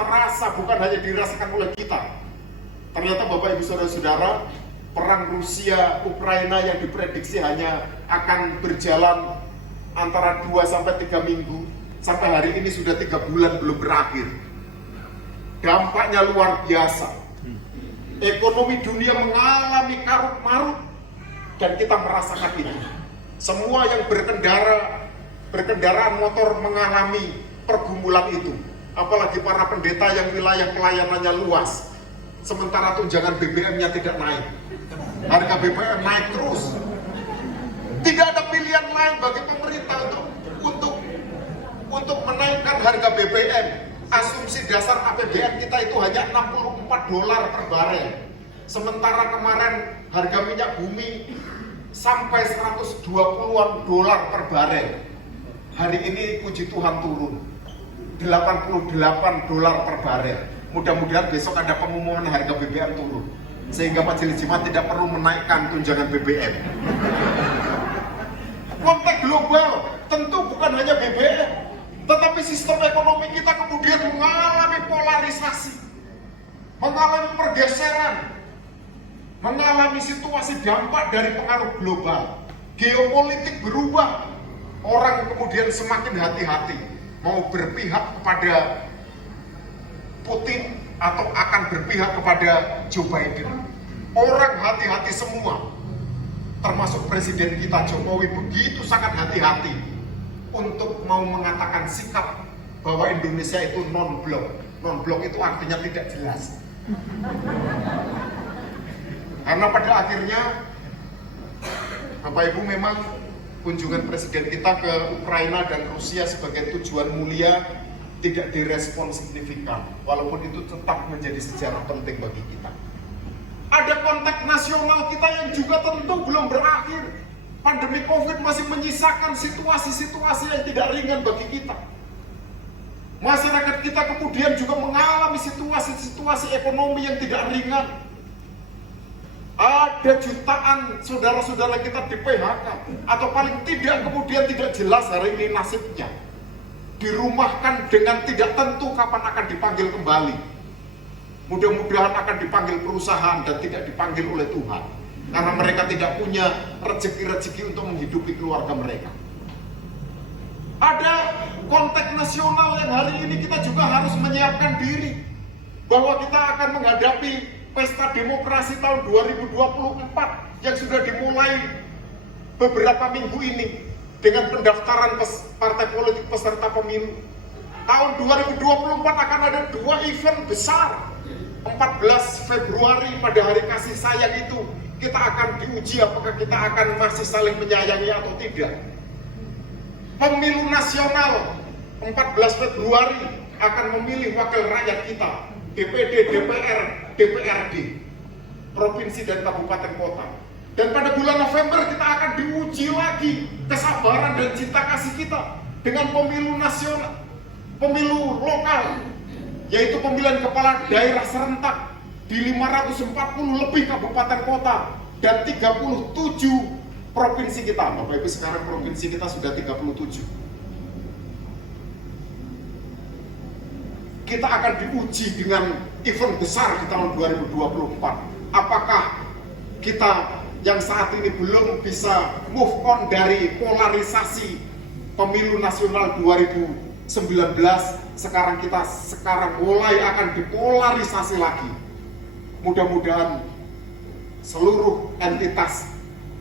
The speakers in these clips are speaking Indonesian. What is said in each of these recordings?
terasa bukan hanya dirasakan oleh kita. Ternyata Bapak Ibu Saudara-saudara, perang Rusia Ukraina yang diprediksi hanya akan berjalan antara 2-3 minggu, sampai hari ini sudah 3 bulan belum berakhir. Dampaknya luar biasa. Ekonomi dunia mengalami karut-marut dan kita merasakan itu. Semua yang berkendaraan motor mengalami pergumulan itu. Apalagi para pendeta yang wilayah pelayanannya luas. Sementara tunjangan BBM-nya tidak naik. Harga BBM naik terus. Tidak ada pilihan lain bagi pemerintah untuk menaikkan harga BBM. Asumsi dasar APBN kita itu hanya $64 per barel. Sementara kemarin harga minyak bumi sampai $120 per barel. Hari ini puji Tuhan turun $88 per barel. Mudah-mudahan besok ada pengumuman harga BBM turun, sehingga Majelis Jemaat tidak perlu menaikkan tunjangan BBM. Konteks global tentu bukan hanya BBM, tetapi sistem ekonomi kita kemudian mengalami polarisasi, mengalami pergeseran, mengalami situasi dampak dari pengaruh global. Geopolitik berubah, orang kemudian semakin hati-hati mau berpihak kepada Putin atau akan berpihak kepada Joe Biden. Orang hati-hati semua, termasuk Presiden kita Jokowi begitu sangat hati-hati untuk mau mengatakan sikap bahwa Indonesia itu non-blok. Non-blok itu artinya tidak jelas. Karena pada akhirnya Bapak Ibu, memang kunjungan Presiden kita ke Ukraina dan Rusia sebagai tujuan mulia tidak direspon signifikan, walaupun itu tetap menjadi sejarah penting bagi kita. Ada konteks nasional kita yang juga tentu belum berakhir. Pandemi COVID masih menyisakan situasi-situasi yang tidak ringan bagi kita. Masyarakat kita kemudian juga mengalami situasi-situasi ekonomi yang tidak ringan. Ada jutaan saudara-saudara kita di PHK, atau paling tidak kemudian tidak jelas hari ini nasibnya. Dirumahkan dengan tidak tentu kapan akan dipanggil kembali. Mudah-mudahan akan dipanggil perusahaan dan tidak dipanggil oleh Tuhan, karena mereka tidak punya rezeki-rezeki untuk menghidupi keluarga mereka. Ada konteks nasional yang hari ini kita juga harus menyiapkan diri bahwa kita akan menghadapi pesta demokrasi tahun 2024 yang sudah dimulai beberapa minggu ini dengan pendaftaran partai politik peserta pemilu. Tahun 2024 akan ada 2 event besar. 14 Februari pada hari kasih sayang itu kita akan diuji apakah kita akan masih saling menyayangi atau tidak. Pemilu nasional 14 Februari akan memilih wakil rakyat kita, DPD, DPR, DPRD, provinsi dan kabupaten kota. Dan pada bulan November kita akan diuji lagi kesabaran dan cinta kasih kita dengan pemilu nasional, pemilu lokal, yaitu pemilihan kepala daerah serentak di 540 lebih kabupaten kota dan 37 provinsi kita. Bapak Ibu, sekarang provinsi kita sudah 37. Kita akan diuji dengan event besar di tahun 2024. Apakah kita yang saat ini belum bisa move on dari polarisasi pemilu nasional 2019, sekarang mulai akan dipolarisasi lagi. Mudah-mudahan seluruh entitas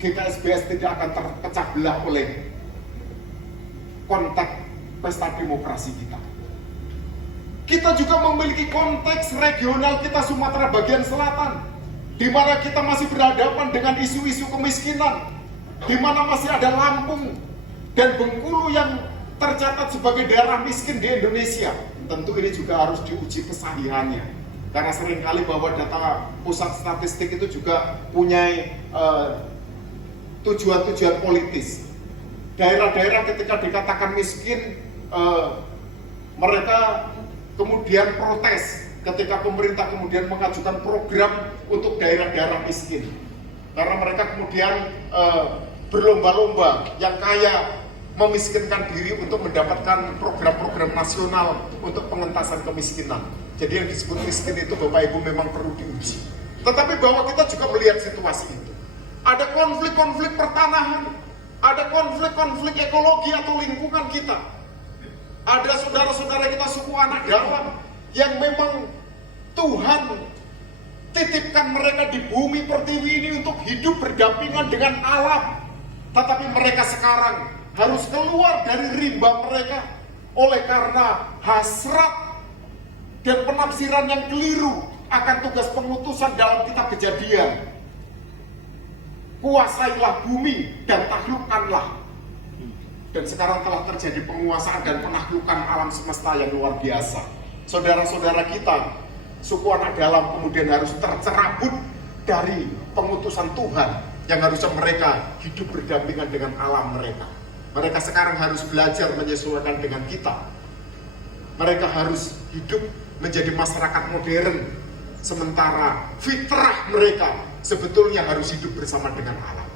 GKSBS tidak akan terpecah belah oleh konteks pesta demokrasi kita. Kita juga memiliki konteks regional kita Sumatera bagian selatan, di mana kita masih berhadapan dengan isu-isu kemiskinan, di mana masih ada Lampung dan Bengkulu yang tercatat sebagai daerah miskin di Indonesia. Tentu ini juga harus diuji kesahihannya, karena seringkali bahwa data pusat statistik itu juga punya tujuan-tujuan politis. Daerah-daerah ketika dikatakan miskin, mereka kemudian protes ketika pemerintah kemudian mengajukan program untuk daerah-daerah miskin, karena mereka kemudian berlomba-lomba, yang kaya memiskinkan diri untuk mendapatkan program-program nasional untuk pengentasan kemiskinan. Jadi yang disebut miskin itu Bapak Ibu memang perlu diuji. Tetapi bahwa kita juga melihat situasi itu. Ada konflik-konflik pertanahan, ada konflik-konflik ekologi atau lingkungan kita. Ada saudara-saudara kita suku anak dalam yang memang Tuhan titipkan mereka di bumi pertiwi ini untuk hidup berdampingan dengan alam. Tetapi mereka sekarang harus keluar dari rimba mereka oleh karena hasrat dan penafsiran yang keliru akan tugas pengutusan dalam kitab Kejadian. Kuasailah bumi dan taklukkanlah. Dan sekarang telah terjadi penguasaan dan penaklukan alam semesta yang luar biasa. Saudara-saudara kita, suku anak dalam kemudian harus tercerabut dari pengutusan Tuhan yang harusnya mereka hidup berdampingan dengan alam mereka. Mereka sekarang harus belajar menyesuaikan dengan kita. Mereka harus hidup menjadi masyarakat modern, sementara fitrah mereka sebetulnya harus hidup bersama dengan alam.